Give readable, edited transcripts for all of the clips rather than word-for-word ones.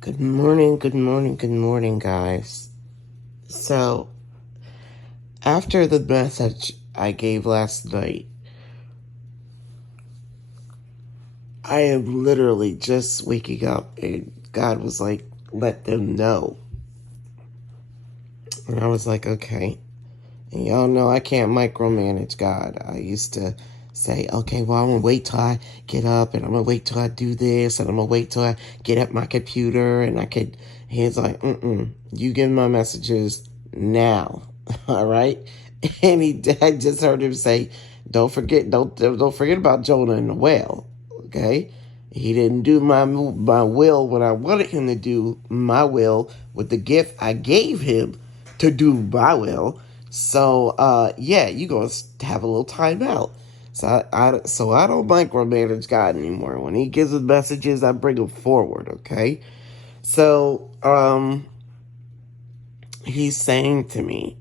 Good morning, guys. So, after the message I gave last night, I am literally just waking up and God was like, let them know. And I was like, okay. And y'all know I can't micromanage God. I used to say, okay, well, I'm going to wait till I get up and I'm going to wait till I do this and I'm going to wait till I get at my computer and he's like, you give my messages now. All right. And I just heard him say, don't forget about Jonah and the whale. Okay. He didn't do my will when I wanted him to do my will with the gift I gave him to do my will. So yeah, you gonna have a little time out. So I don't micromanage God anymore. When he gives us messages, I bring them forward. Okay. So he's saying to me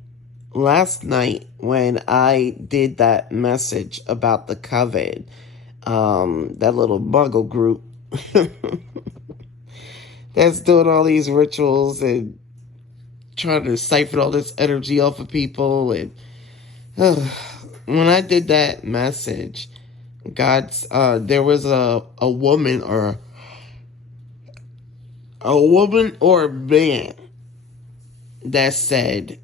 last night when I did that message about the coven, that little muggle group that's doing all these rituals and trying to siphon all this energy off of people. And when I did that message, there was a woman or a man that said,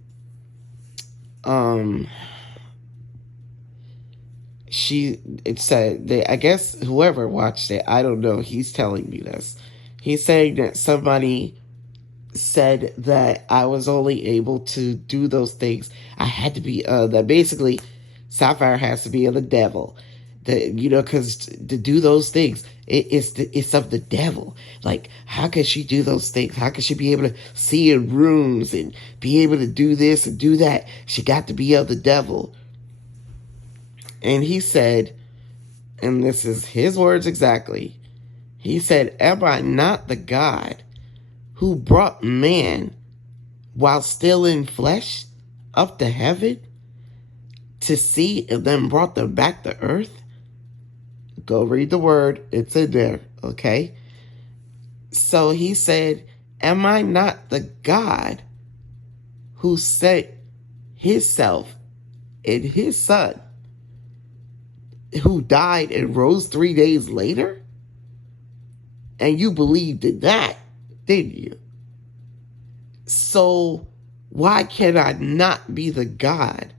it said they, I guess whoever watched it, I don't know, he's telling me this. He's saying that somebody said that I was only able to do those things. I had to be that basically Sapphire has to be of the devil. Because to do those things, it's of the devil. Like, how can she do those things? How can she be able to see in rooms and be able to do this and do that? She got to be of the devil. And he said, and this is his words exactly, he said, am I not the God who brought man while still in flesh up to heaven to see and then brought them back to earth? Go read the word. It's in there, okay? So he said, am I not the God who sent himself and his son who died and rose 3 days later? And you believed in that, didn't you? So why can I not be the God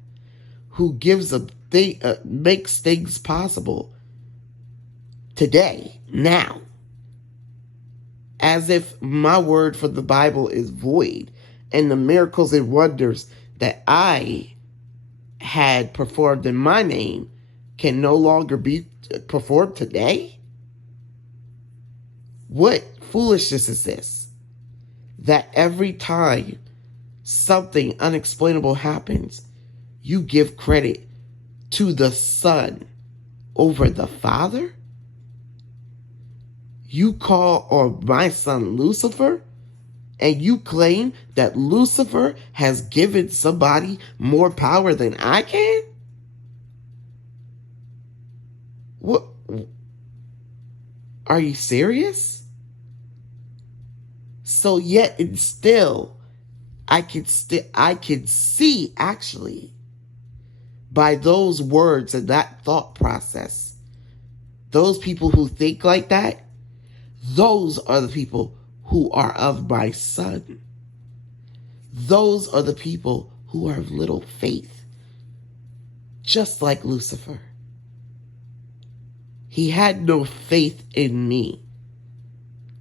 who gives makes things possible today, now? As if my word for the Bible is void and the miracles and wonders that I had performed in my name can no longer be performed today? What foolishness is this? That every time something unexplainable happens, you give credit to the Son over the Father? You call on my son Lucifer, and you claim that Lucifer has given somebody more power than I can? What? Are you serious? So yet and still, I can see actually by those words and that thought process, those people who think like that, those are the people who are of my son. Those are the people who are of little faith, just like Lucifer. He had no faith in me,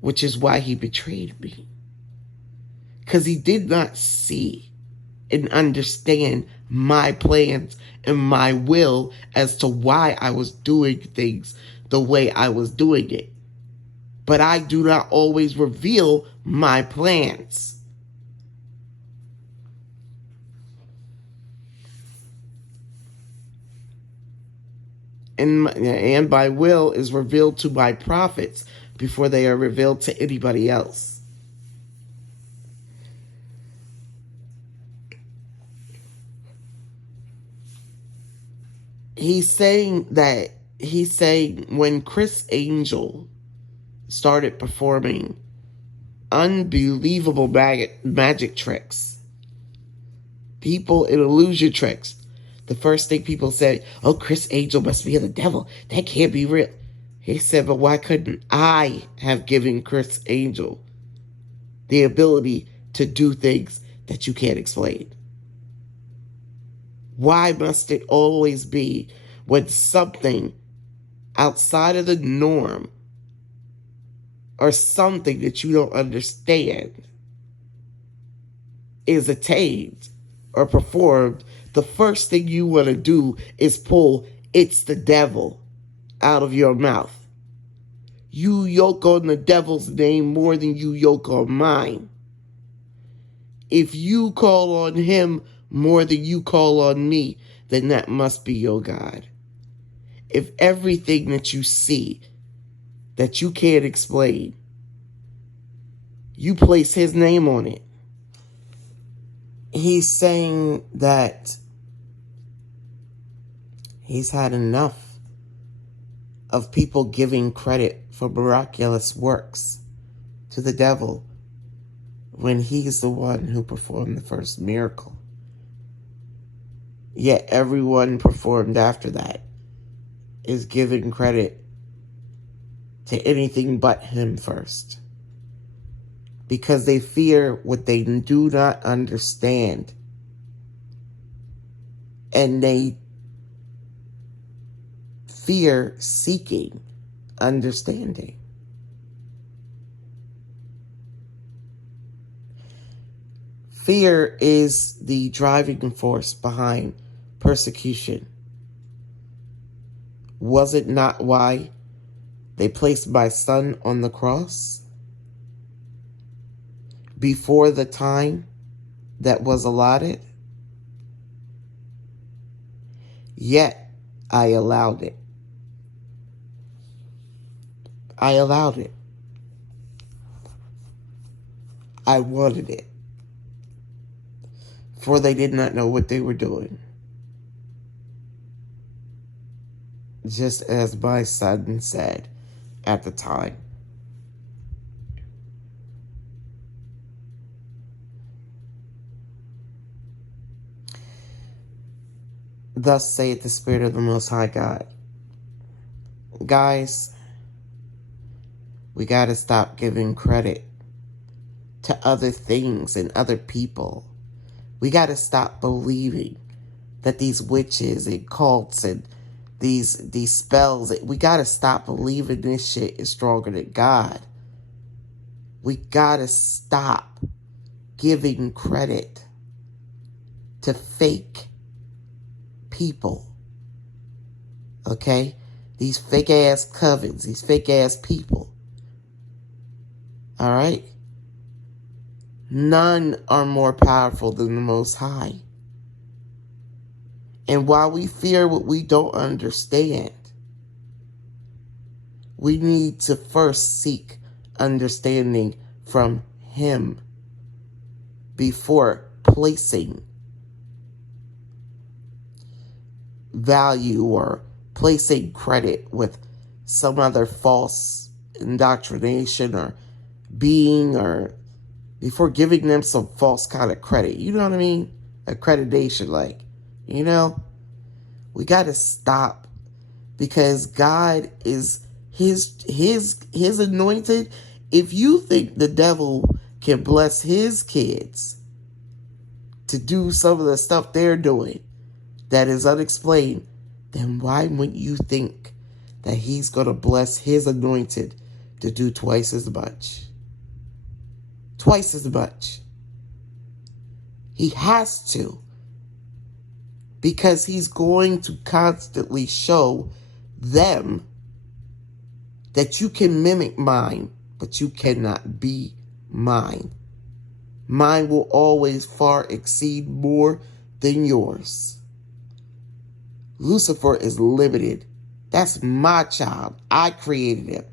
which is why he betrayed me. Because he did not see and understand my plans and my will as to why I was doing things the way I was doing it. But I do not always reveal my plans. And my will is revealed to my prophets before they are revealed to anybody else. He's saying when Chris Angel started performing unbelievable magic tricks. People in illusion tricks. The first thing people said, oh, Chris Angel must be the devil. That can't be real. He said, but why couldn't I have given Chris Angel the ability to do things that you can't explain? Why must it always be when something outside of the norm or something that you don't understand is attained or performed, the first thing you want to do is pull "it's the devil" out of your mouth? You yoke on the devil's name more than you yoke on mine. If you call on him more than you call on me, then that must be your God. If everything that you see that you can't explain, you place his name on it. He's saying that he's had enough of people giving credit for miraculous works to the devil when he's the one who performed the first miracle. Yet everyone performed after that is giving credit to anything but him first, because they fear what they do not understand, and they fear seeking understanding. Fear is the driving force behind persecution. Was it not why they placed my son on the cross before the time that was allotted? Yet I allowed it. I allowed it. I wanted it. For they did not know what they were doing. Just as my son said at the time. Thus saith the Spirit of the Most High God. Guys, we got to stop giving credit to other things and other people. We got to stop believing that these witches and cults and these spells, we got to stop believing this shit is stronger than God. We got to stop giving credit to fake people. Okay? These fake ass covens, these fake ass people. All right? None are more powerful than the Most High. And while we fear what we don't understand, we need to first seek understanding from Him before placing value or placing credit with some other false indoctrination or being, or before giving them some false kind of credit. You know what I mean? Accreditation, like, you know? We got to stop, because God is his anointed. If you think the devil can bless his kids to do some of the stuff they're doing that is unexplained, then why wouldn't you think that he's going to bless his anointed to do twice as much? Twice as much. He has to. Because he's going to constantly show them that you can mimic mine, but you cannot be mine. Mine will always far exceed more than yours. Lucifer is limited. That's my child. I created him.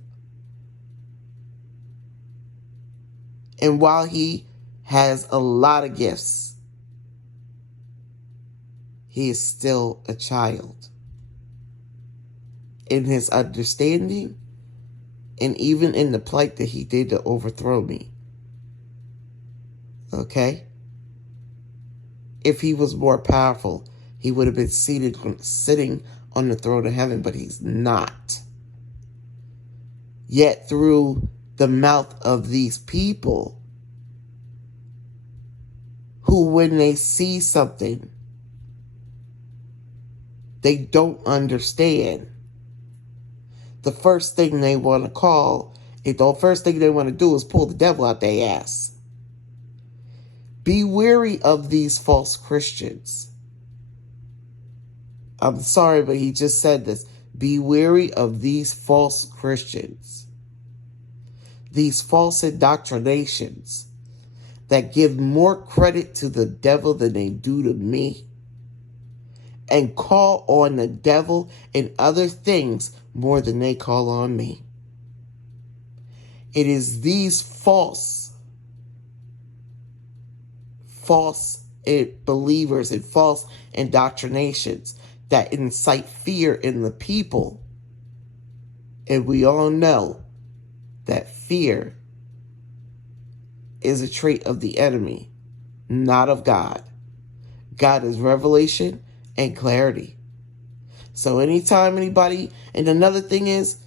And while he has a lot of gifts, he is still a child in his understanding, and even in the plight that he did to overthrow me. Okay? If he was more powerful, he would have been sitting on the throne of heaven, but he's not. Yet through the mouth of these people, who when they see something they don't understand, the first thing they want to do is pull the devil out their ass. Be wary of these false Christians. I'm sorry, but he just said this. Be wary of these false Christians. These false indoctrinations that give more credit to the devil than they do to me, and call on the devil and other things more than they call on me. It is these false believers and false indoctrinations that incite fear in the people. And we all know that fear is a trait of the enemy, not of God. God is revelation and clarity. So anytime anybody, and another thing is,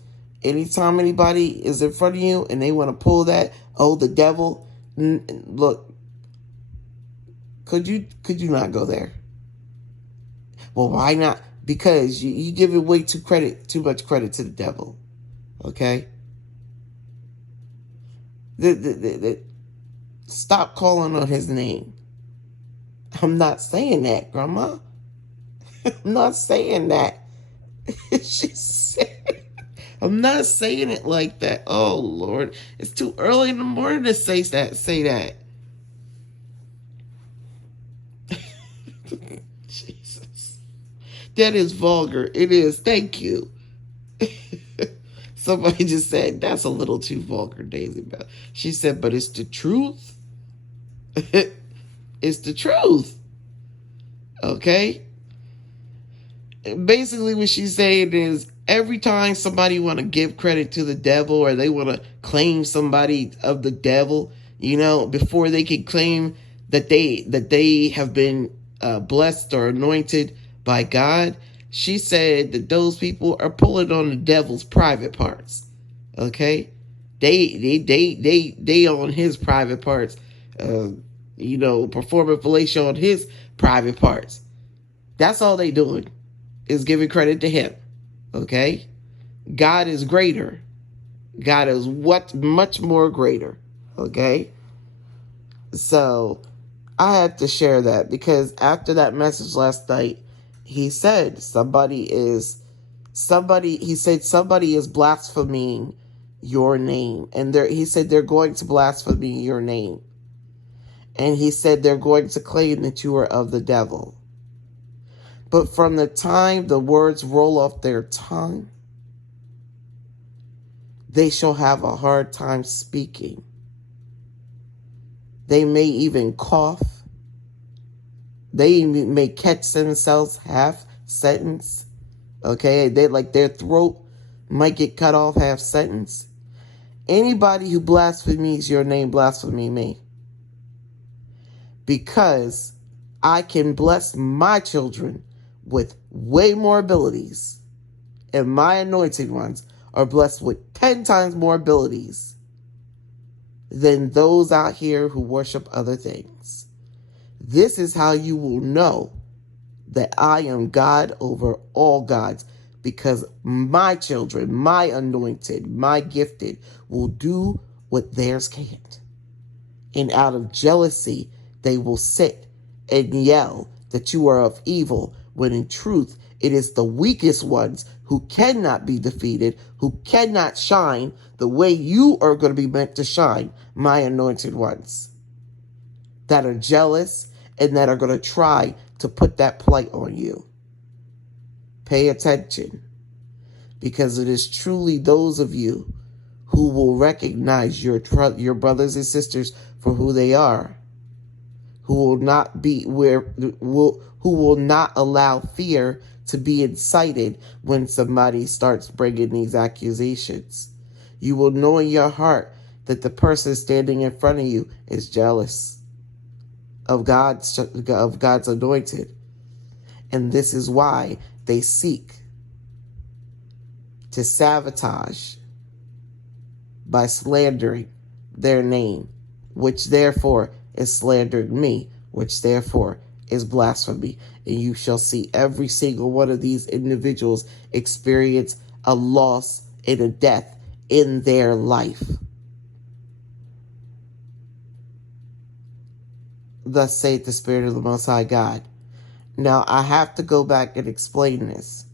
anytime anybody is in front of you and they want to pull that, oh, the devil, look, could you not go there? Well, why not? Because you give it way too much credit to the devil. Okay? Stop calling on his name. I'm not saying that, Grandma. I'm not saying that. She said, I'm not saying it like that. Oh, Lord. It's too early in the morning to say that. Jesus. That is vulgar. It is. Thank you. Somebody just said, that's a little too vulgar, Daisy Bell. She said, but it's the truth. It's the truth. Okay? Basically what she's saying is, every time somebody want to give credit to the devil, or they want to claim somebody of the devil, before they can claim that they have been blessed or anointed by God, she said that those people are pulling on the devil's private parts. Okay? They on his private parts, performing fellatio on his private parts. That's all they doing, is giving credit to him. Okay? God is greater. God is much more greater. Okay? So I had to share that, because after that message last night, he said somebody is blaspheming your name. And he said they're going to blaspheme your name. And he said they're going to claim that you are of the devil. But from the time the words roll off their tongue, they shall have a hard time speaking. They may even cough. They may catch themselves half sentence. Okay, their throat might get cut off half sentence. Anybody who blasphemes your name, blaspheme me. Because I can bless my children with way more abilities, and my anointed ones are blessed with 10 times more abilities than those out here who worship other things. This is how you will know that I am God over all gods, because my children, my anointed, my gifted, will do what theirs can't. And out of jealousy, they will sit and yell that you are of evil, when in truth, it is the weakest ones who cannot be defeated, who cannot shine the way you are going to be meant to shine, my anointed ones, that are jealous and that are going to try to put that plight on you. Pay attention, because it is truly those of you who will recognize your brothers and sisters for who they are, who will not allow fear to be incited when somebody starts bringing these accusations. You will know in your heart that the person standing in front of you is jealous. God's anointed. And this is why they seek to sabotage by slandering their name, which therefore is slandering me, which therefore is blasphemy. And you shall see every single one of these individuals experience a loss and a death in their life. Thus saith the Spirit of the Most High God. Now, I have to go back and explain this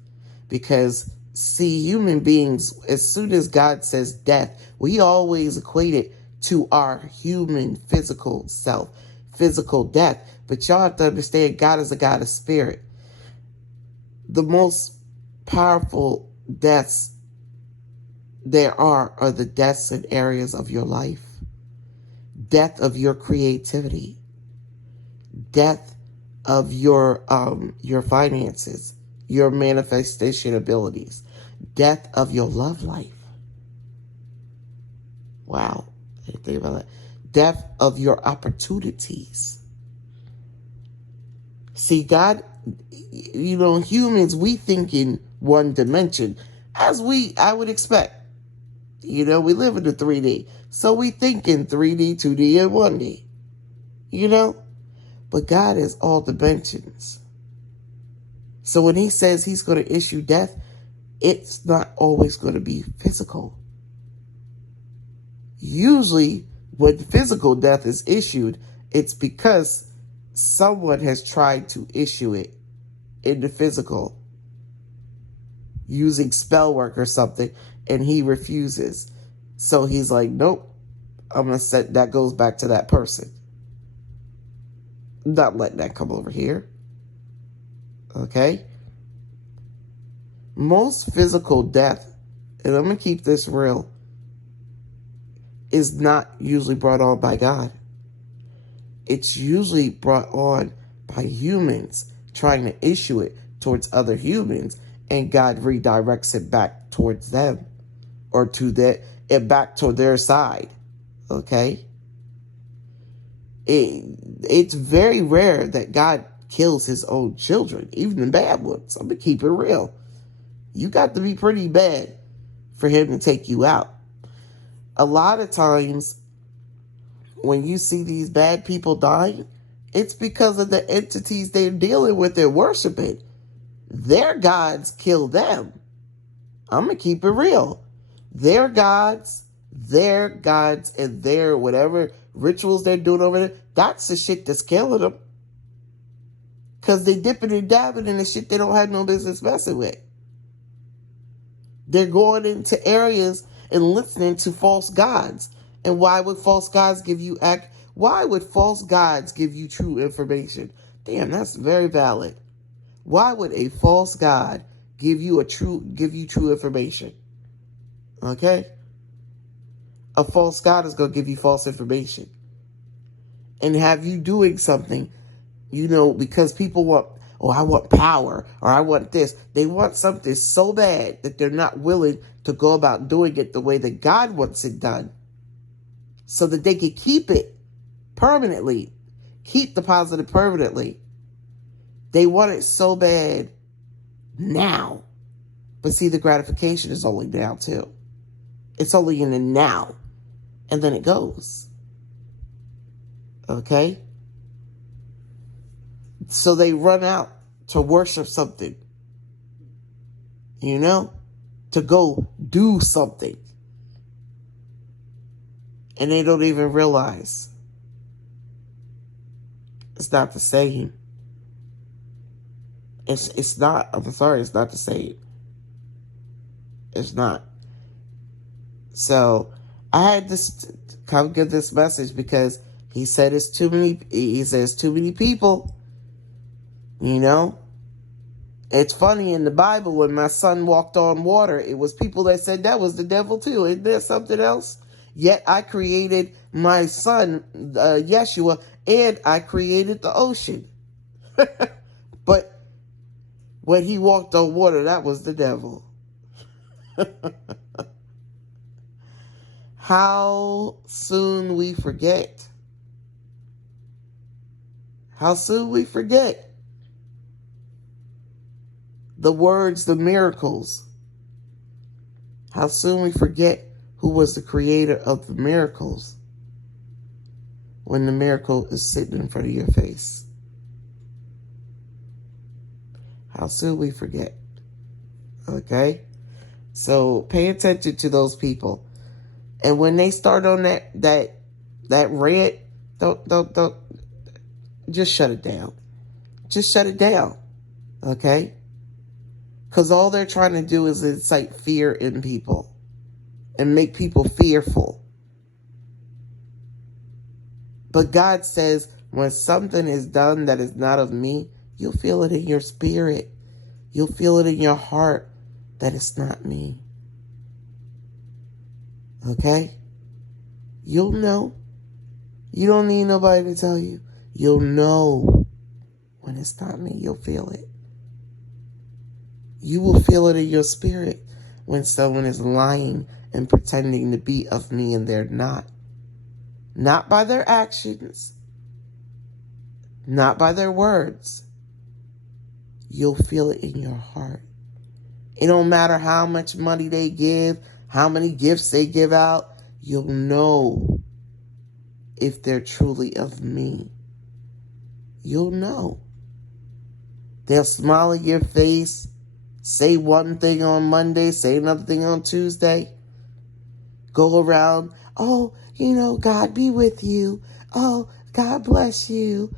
because, see, human beings, as soon as God says death, we always equate it to our human physical self, physical death. But y'all have to understand, God is a God of spirit. The most powerful deaths there are the deaths in areas of your life, death of your creativity, death of your finances, your manifestation abilities, death of your love life. Wow, I didn't think about that. Death of your opportunities. See, God, humans, we think in one dimension, as I would expect. We live in the 3D, so we think in 3D, 2D, and 1D. But God is all dimensions. So when he says he's going to issue death, it's not always going to be physical. Usually, when physical death is issued, it's because someone has tried to issue it in the physical using spell work or something, and he refuses. So he's like, nope, I'm going to set that goes back to that person. I'm not letting that come over here. Okay? Most physical death, and I'm going to keep this real, is not usually brought on by God. It's usually brought on by humans trying to issue it towards other humans, and God redirects it back towards them or back to their side. Okay? It's very rare that God kills his own children, even the bad ones. I'm going to keep it real. You got to be pretty bad for him to take you out. A lot of times when you see these bad people dying, it's because of the entities they're dealing with, they're worshiping. Their gods kill them. I'm going to keep it real. Their gods, and their whatever rituals they're doing over there, that's the shit that's killing them. Because they dipping and dabbing in the shit they don't have no business messing with. They're going into areas and listening to false gods. And why would false gods give you true information? Damn, that's very valid. Why would a false god give you true information? Okay? A false god is going to give you false information and have you doing something, because people want, I want power, or I want this. They want something so bad that they're not willing to go about doing it the way that God wants it done, so that they can keep it permanently, keep the positive permanently. They want it so bad now. But see, the gratification is only now too. It's only in the now. And then it goes. Okay? So they run out to worship something. To go do something. And they don't even realize it's not the same. It's not. I'm sorry, it's not the same. It's not. So I had to come give this message because he said it's too many. He says too many people. It's funny in the Bible when my son walked on water, it was people that said that was the devil too. Isn't there something else? Yet I created my son, Yeshua, and I created the ocean. But when he walked on water, that was the devil. How soon we forget. How soon we forget the words, the miracles. How soon we forget who was the creator of the miracles when the miracle is sitting in front of your face. How soon we forget. Okay? So pay attention to those people. And when they start on that rant, don't just shut it down. Just shut it down. Okay? Because all they're trying to do is incite fear in people and make people fearful. But God says, when something is done that is not of me, you'll feel it in your spirit. You'll feel it in your heart that it's not me. Okay? You'll know. You don't need nobody to tell you. You'll know when it's not me. You'll feel it. You will feel it in your spirit when someone is lying and pretending to be of me and they're not. Not by their actions. Not by their words. You'll feel it in your heart. It don't matter how much money they give, how many gifts they give out. You'll know if they're truly of me. You'll know. They'll smile in your face, say one thing on Monday, say another thing on Tuesday. Go around, oh, God be with you. Oh, God bless you.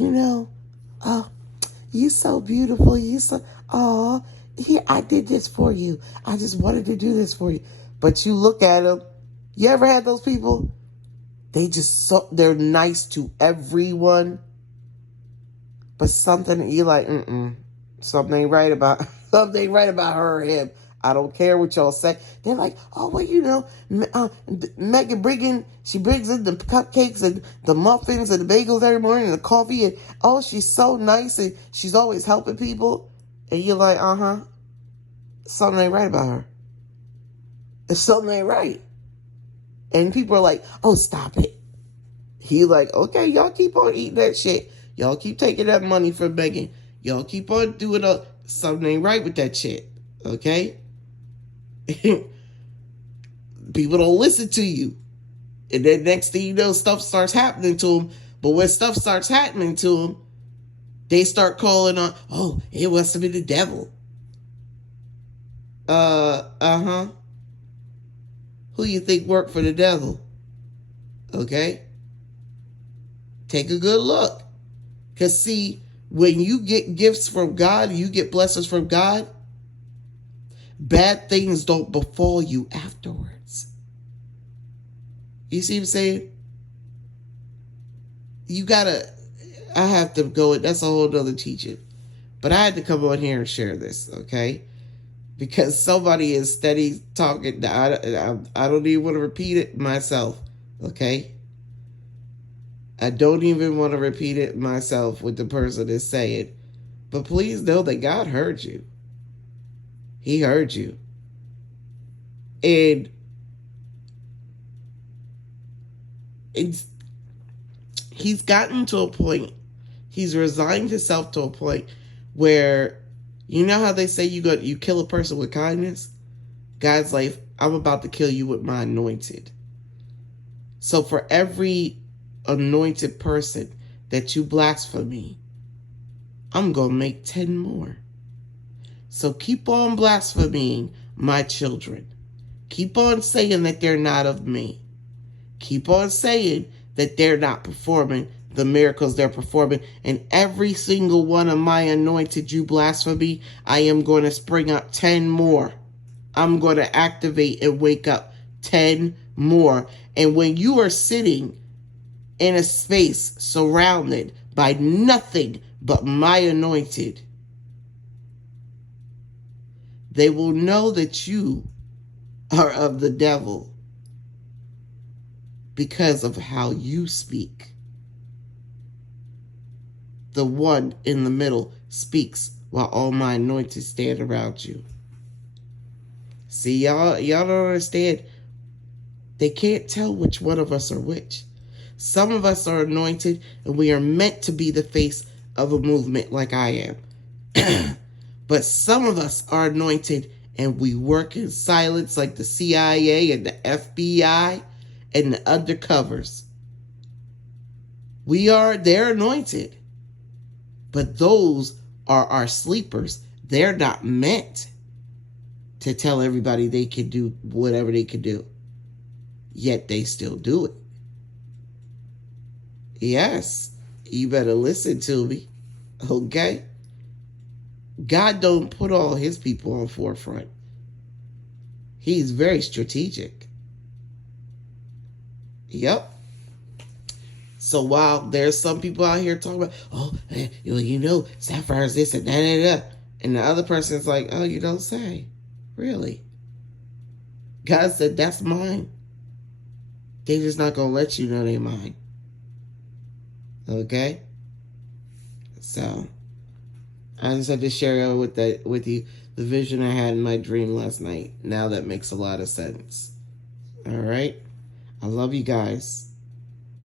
Oh, you so beautiful. Here, I did this for you. I just wanted to do this for you. But you look at them. You ever had those people? They're nice to everyone. But something, you're like, something ain't right about her or him. I don't care what y'all say. They're like, oh, well, Megan she brings in the cupcakes and the muffins and the bagels every morning and the coffee. And, oh, she's so nice and she's always helping people. And you're like, something ain't right about her. Something ain't right. And people are like, oh, stop it. He like, okay, y'all keep on eating that shit. Y'all keep taking that money from Megan. Y'all keep on doing something ain't right with that shit. Okay? People don't listen to you. And then next thing you know, stuff starts happening to them. But when stuff starts happening to them, they start calling on, oh, it must have been the devil. Who you think worked for the devil? Okay? Take a good look. Because see, when you get gifts from God, you get blessings from God, bad things don't befall you afterwards. You see what I'm saying? I have to go, that's a whole other teaching. But I had to come on here and share this, okay? Because somebody is steady talking. I don't even want to repeat it myself, okay? I don't even want to repeat it myself with the person is saying. But please know that God heard you. He heard you. And he's gotten to a point, he's resigned himself to a point where, you know how they say you kill a person with kindness? God's like, I'm about to kill you with my anointed. So for every anointed person that you blaspheme, I'm going to make 10 more. So keep on blaspheming my children. Keep on saying that they're not of me. Keep on saying that they're not performing the miracles they're performing. And every single one of my anointed you blasphemy, I am going to spring up 10 more. I'm going to activate and wake up 10 more. And when you are sitting in a space surrounded by nothing but my anointed, they will know that you are of the devil because of how you speak. The one in the middle speaks while all my anointed stand around you. See, y'all don't understand. They can't tell which one of us are which. Some of us are anointed and we are meant to be the face of a movement like I am. But some of us are anointed and we work in silence like the CIA and the FBI and the undercovers. They're anointed. But those are our sleepers. They're not meant to tell everybody they can do whatever they can do. Yet they still do it. Yes, you better listen to me. Okay? God don't put all his people on forefront. He's very strategic. Yep. So while there's some people out here talking about, Sapphire's this and that, and the other person's like, oh, you don't say. Really? God said, that's mine. They just not going to let you know they're mine. Okay? So, I just had to share with you the vision I had in my dream last night. Now that makes a lot of sense. All right? I love you guys.